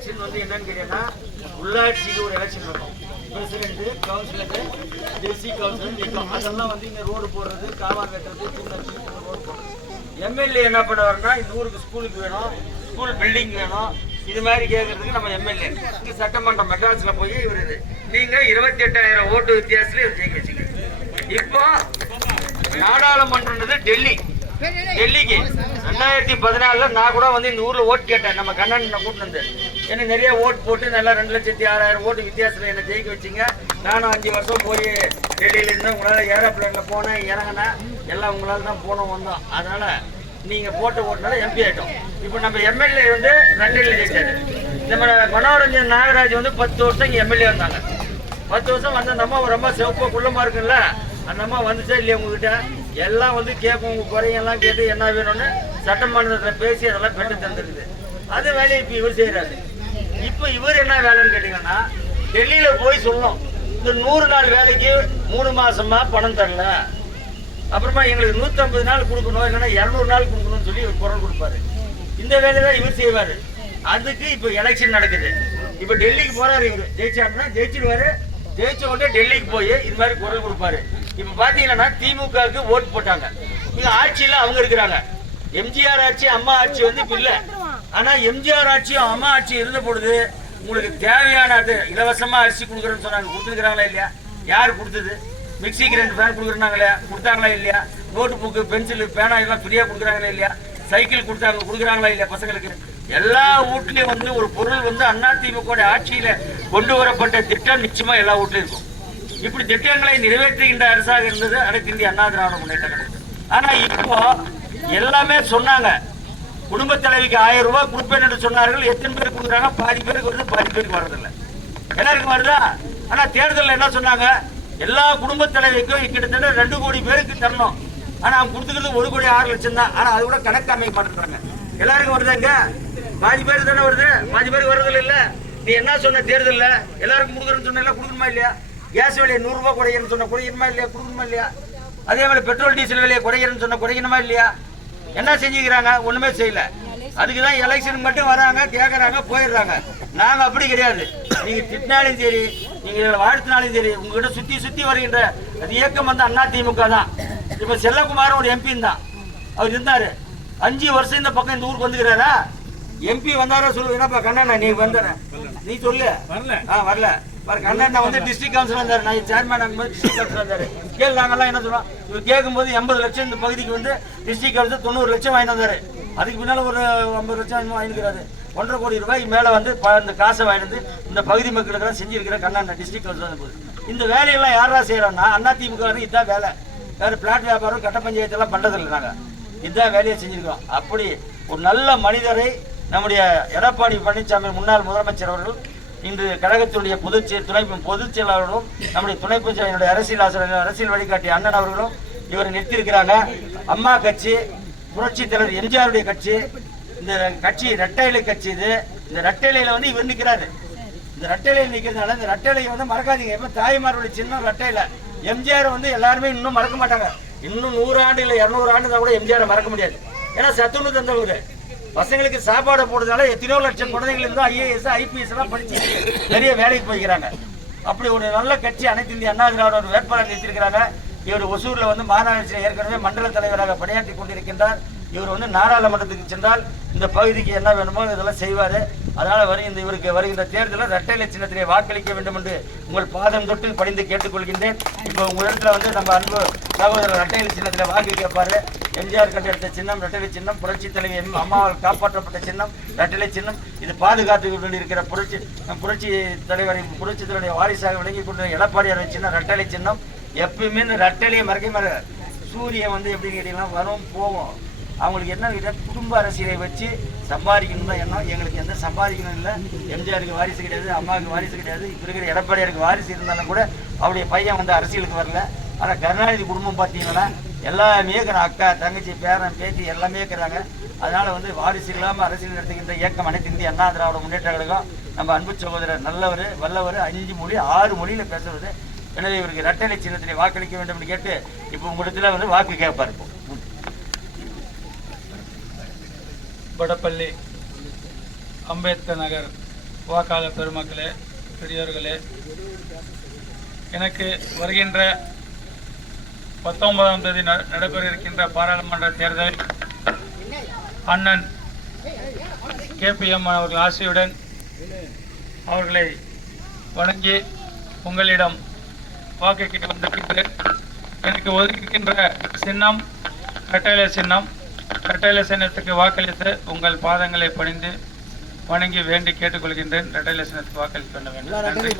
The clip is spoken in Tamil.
எலெக்ஷன் வந்து என்னன்னு கேட்டீங்கன்னா உள்ளாட்சிக்கு ஒரு எலெக்ஷன் இருக்கும் பிரசிடென்ட் கவுன்சிலர் டிஸ்ட்ரிக் கவுன்சிலர் நிற்கும். அதெல்லாம் வந்து இங்கே ரோடு போடுறது காவா வெட்டுறது சின்ன சின்ன ரோடு போடுறது எம்எல்ஏ என்ன பண்ணுவாருன்னா இந்த ஊருக்கு ஸ்கூலுக்கு வேணும் ஸ்கூல் பில்டிங் வேணும். இது மாதிரி கேட்கறதுக்கு நம்ம எம்எல்ஏ இங்க சட்டமன்றம் மெட்ராஸில் போய் இவர் இது. நீங்க இருபத்தி எட்டாயிரம் ஓட்டு வித்தியாசத்துல இவர் ஜெயிக்க வச்சுங்க. இப்போ நாடாளுமன்றம்ன்றது டெல்லி. டெல்லிக்கு. ரெண்டாயிரத்தி பதினாலில் நான் கூட வந்து இந்த ஊரில் ஓட்டு கேட்டேன். நம்ம கண்ணன் கூட்டு வந்து எனக்கு நிறைய ஓட்டு போட்டு நல்லா ரெண்டு லட்சத்தி ஆறாயிரம் ஓட்டு வித்தியாசத்தில் என்ன ஜெயிக்க வச்சீங்க. நானும் அஞ்சு வருஷம் போய் டெல்லியில இருந்து உங்களால போனேன் இறங்கினேன். எல்லாம் உங்களால் தான் போனோம் வந்தோம். அதனால் நீங்கள் போட்ட ஓட்டுனால எம்பி ஆகிட்டோம் இப்போ நம்ம எம்எல்ஏ வந்து ரெண்டில் ஜெயிச்சாரு. நம்ம மனோரஞ்சன் நாகராஜ் வந்து பத்து வருஷம் இங்கே எம்எல்ஏ வந்தாங்க. பத்து வருஷம் வந்த அந்த அம்மா ரொம்ப சிவப்பா குள்ளமாக இருக்குல்ல? அந்த அம்மா வந்துச்சா இல்லையா உங்ககிட்ட? எல்லாம் வந்து கேட்கும் உங்கள் குறையெல்லாம் கேட்டு என்ன வேணும்னு சட்டமன்றத்தில் பேசி அதெல்லாம் பெற்று தந்துருக்குது. அது வேலையை இப்போ இவர் செய்கிறாரு இப்போ இவர் என்ன வேலைன்னு கேட்டீங்கன்னா டெல்லியில போய் சொல்லணும். இந்த நூறு நாள் வேலைக்கு மூணு மாசமா பணம் தரல. அப்புறமா எங்களுக்கு 150 நாள் கொடுக்கணும் இல்லைன்னா இரநூறு நாள் கொடுக்கணும்னு சொல்லி இவர் குரல் கொடுப்பாரு. இந்த வேலையை தான் இவர் செய்வார். அதுக்கு இப்போ எலெக்ஷன் நடக்குது. இப்போ டெல்லிக்கு போறாரு இவர். ஜெயிச்சாருன்னா ஜெயிச்சிடுவாரு ஜெயிச்ச உடனே டெல்லிக்கு போய் இது மாதிரி குரல் கொடுப்பாரு. இப்போ பார்த்தீங்கன்னா திமுகவுக்கு ஓட்டு போட்டாங்க. இங்கே ஆட்சியில் அவங்க இருக்கிறாங்க. எம்ஜிஆர் ஆட்சி அம்மா ஆட்சி வந்து இப்போ இல்லை. ஆனா எம்ஜிஆர் ஆட்சியும் அம்மா ஆட்சி இருந்த பொழுது உங்களுக்கு தேவையான அது இலவசமா அரிசி கொடுக்குறேன்னு சொன்னாங்க. கொடுத்துருக்காங்களா இல்லையா? யார் கொடுத்தது? மிக்சிக்கு ரெண்டு ஃபேன் கொடுக்குறாங்களே கொடுத்தாங்களா இல்லையா? நோட்டு புக்கு பென்சில் பேனா எல்லாம் ஃப்ரீயா கொடுக்குறாங்களா இல்லையா? சைக்கிள் கொடுத்தாங்க கொடுக்குறாங்களா இல்லையா பசங்களுக்கு? எல்லா வீட்லயும் வந்து ஒரு பொருள் வந்து அதிமுக ஆட்சியில கொண்டு வரப்பட்ட திட்டம் நிச்சயமா எல்லா வீட்லயும் இருக்கும். இப்படி திட்டங்களை நிறைவேற்றுகின்ற அரசாக இருந்தது அனைத்து இந்திய அண்ணா திராவிட முன்னேற்ற கழகம். ஆனா இப்போ எல்லாமே சொன்னாங்க. குடும்ப தலைவிக்கு ஆயிரம் ரூபாய் கொடுப்பேன் என்று சொன்னார்கள். எத்தனை பேர் கொடுக்குறாங்க? பாதி பேருக்கு வருது பாதி பேருக்கு வர்றதில்லை. எல்லாருக்கும் வருதா? ஆனா தேர்தலில் என்ன சொன்னாங்க? எல்லா குடும்ப தலைவிக்கும் கிட்டத்தட்ட ரெண்டு கோடி பேருக்கு தரணும். ஆனா அவங்க கொடுத்துக்கிறது ஒரு கோடி ஆறு லட்சம் தான். ஆனா அது கூட கணக்கு அமைக்க மாட்டேங்கிறாங்க. எல்லாருக்கும் வருதாங்க பாதி பேர் தானே வருது. பாதி பேருக்கு வர்றதில்ல இல்ல. நீ என்ன சொன்ன தேர்தலில்? எல்லாருக்கும் கொடுக்குறேன்னு சொன்ன கொடுக்கணுமா இல்லையா? கேஸ் விலையை நூறுரூவா குறையணும்னு சொன்ன குறையணுமா இல்லையா? கொடுக்கணுமா இல்லையா? அதே மாதிரி பெட்ரோல் டீசல் விலையை குறையணும்னு சொன்ன குறைக்கணுமா இல்லையா? என்ன செஞ்சுக்கிறாங்க? ஒண்ணுமே செய்யல. அதுக்கு தான் எலெக்ஷனுக்கு மட்டும் வராங்க கேட்கறாங்க போயிடுறாங்க. நாங்க அப்படி கிடையாது. நீங்க திட்டினாலும் சரி நீங்க வாழ்த்தினாலும் சரி உங்ககிட்ட சுத்தி சுத்தி வருகின்ற அது இயக்கம் வந்து அண்ணா திமுக தான். இப்ப செல்லகுமாரும் ஒரு எம்பி தான். அவர் இருந்தாரு. அஞ்சு வருஷம் இந்த பக்கம் இந்த ஊருக்கு வந்துக்கிறாரா? எம்பி வந்தாரா சொல்லு. என்னப்பா கண்ணண்ணா நீ வந்தன. நீ சொல்லு. வரல. ஆ வரல. பாரு கண்ணண்ணா வந்து டிஸ்ட்ரிக்ட் கவுன்சிலர் வந்தாரு நான் சேர்மேன் அங்கே டிஸ்ட்ரிக்ட் கவுன்சிலர் வந்தாரு கேள் நாங்கெல்லாம் என்ன சொல்றோம்? இவர் கேட்கும்போது எண்பது லட்சம் இந்த பகுதிக்கு வந்து டிஸ்ட்ரிக்ட் கவுன்சிலர் தொண்ணூறு லட்சம் வாங்கிட்டு வந்தாரு. அதுக்கு பின்னால ஒரு ஐம்பது லட்சம் வாங்கிக்கிறாரு ஒன்றரை கோடி ரூபாய் மேல வந்து இந்த காசை வாங்கிட்டு இந்த பகுதி மக்களுக்கு செஞ்சிருக்கிற கண்ணண்ணா டிஸ்ட்ரிக்ட் கவுன்சிலர் போது இந்த வேலையெல்லாம் யாரா செய்யறோம்னா அண்ணா திமுக இதுதான் வேலை. வேற பிளாட் வியாபாரம் கட்ட பஞ்சாயத்து எல்லாம் பண்றதில்லை நாங்க. இதுதான் வேலையை செஞ்சிருக்கோம். அப்படி ஒரு நல்ல மனிதரை நம்முடைய எடப்பாடி பழனிசாமி முன்னாள் முதலமைச்சர் அவர்கள் இன்று கழகத்தினுடைய பொதுச் துணை பொதுச் செயலாளரும் நம்முடைய துணை பொதுச் செயலாளருடைய அரசியல் ஆசிரியர் அரசியல் வழிகாட்டி அண்ணன் அவர்களும் இவரை நிறுத்தியிருக்கிறாங்க. அம்மா கட்சி புரட்சி தலைவர் எம்ஜிஆருடைய கட்சி இந்த கட்சி ரெட்டைலை கட்சி இது. இந்த ரெட்டைலையில வந்து இவர் நிற்கிறாரு இந்த ரெட்டைலையில் நிற்கிறதுனால இந்த ரெட்டைலையை வந்து மறக்காதீங்க. எப்போ தாய்மார்களுடைய சின்ன ரெட்டையில எம்ஜிஆர் வந்து எல்லாருமே இன்னும் மறக்க மாட்டாங்க. இன்னும் நூறு ஆண்டு இல்லை இரநூறு ஆண்டு தான் கூட எம்ஜிஆரை மறக்க முடியாது. ஏன்னா சத்துணு தந்தவர் பசங்களுக்கு சாப்பாடு போடுறதுனால எத்தனையோ லட்சம் குழந்தைகள் இருந்தா ஐஏஎஸ் ஐபிஎஸ் எல்லாம் படிச்சு நிறைய வேலைக்கு போய்க்கிறாங்க. அப்படி ஒரு நல்ல கட்சி அனைத்து இந்திய அண்ணா திராவிட ஒரு வேட்பாளர் நிறுத்திருக்கிறாங்க இவர் ஒசூரில் வந்து மாநகராட்சியில் ஏற்கனவே மண்டல தலைவராக பணியாற்றி கொண்டிருக்கின்றார். இவர் வந்து நாடாளுமன்றத்துக்கு சென்றால் இந்த பகுதிக்கு என்ன வேணுமோ இதெல்லாம் செய்வார். அதனால் வரும் வருகின்ற இவருக்கு வருகின்ற தேர்தலில் இரட்டை சின்னத்திலே வாக்களிக்க வேண்டும் என்று உங்கள் பாதம் தொட்டு பணிந்து கேட்டுக்கொள்கின்றேன். இப்போ உங்களிடத்துல வந்து நம்ம அன்பு சகோதரர் இரட்டை சின்னத்தில் வாக்கு கேட்பாரு. எம்ஜிஆர் கண்டெடுத்த சின்னம் இரட்டை சின்னம் புரட்சி தலைவி எம் அம்மாவால் காப்பாற்றப்பட்ட சின்னம் இரட்டை சின்னம். இது பாதுகாத்து கொண்டிருக்கிற புரட்சி புரட்சி தலைவரின் புரட்சி தலைவருடைய வாரிசாக விளங்கி கொண்ட எடப்பாடியார் சின்னம் இரட்டை சின்னம். எப்பயுமே இந்த ரெட்டலையை மறக்க மாற சூரியன் வந்து எப்படி கேட்டீங்கன்னா வரும் போகும். அவங்களுக்கு என்ன கேட்டால் குடும்ப அரசியலை வச்சு சம்பாதிக்கணும் தான் எண்ணம். எங்களுக்கு எந்த சம்பாதிக்கணும் இல்லை. எம்ஜிஆருக்கு வாரிசு கிடையாது அம்மாவுக்கு வாரிசு கிடையாது. இப்போ இருக்கிற எடப்பாடியாருக்கு வாரிசு இருந்தாலும் கூட அவருடைய பையன் வந்து அரசியலுக்கு வரல. ஆனால் கருணாநிதி குடும்பம் பார்த்தீங்கன்னா எல்லாமே இருக்கிறாங்க அக்கா தங்கச்சி பேரன் பேத்தி எல்லாமே இருக்கிறாங்க அதனால் வந்து வாரிசு இல்லாமல் அரசியல் நடத்துகின்ற இயக்கம் அனைத்து இந்திய அண்ணா திராவிட முன்னேற்ற கழகம் நம்ம அன்பு சகோதரர் நல்லவர் வல்லவர் அஞ்சு மொழி ஆறு மொழியில் பேசுறது. எனவே இவருக்கு இரட்டலை சின்னத்திலே வாக்களிக்க வேண்டும் கேட்டு இப்போ உங்களிடத்தில் வந்து வாக்கு கேட்பார் இப்போ. வடப்பள்ளி அம்பேத்கர் நகர் வாக்காளர் பெருமக்களே பெரியோர்களே எனக்கு வருகின்ற பத்தொன்பதாம் தேதி ந- நடைபெற இருக்கின்ற பாராளுமன்ற தேர்தல். அண்ணன் கேபிஎம் அவர்கள் ஆசையுடன் அவர்களை வணங்கி உங்களிடம் வாக்கு கிட்ட வந்திருக்கின்றேன். எனக்கு ஒதுக்கின்ற சின்னம் கட்டளை சின்னம் கட்டளை சின்னத்துக்கு வாக்களித்து உங்கள் பாதங்களை பணிந்து வணங்கி வேண்டி கேட்டுக்கொள்கின்றேன். ரெட்டை லட்சணத்துக்கு வாக்களித்து பண்ண வேண்டும். நன்றி.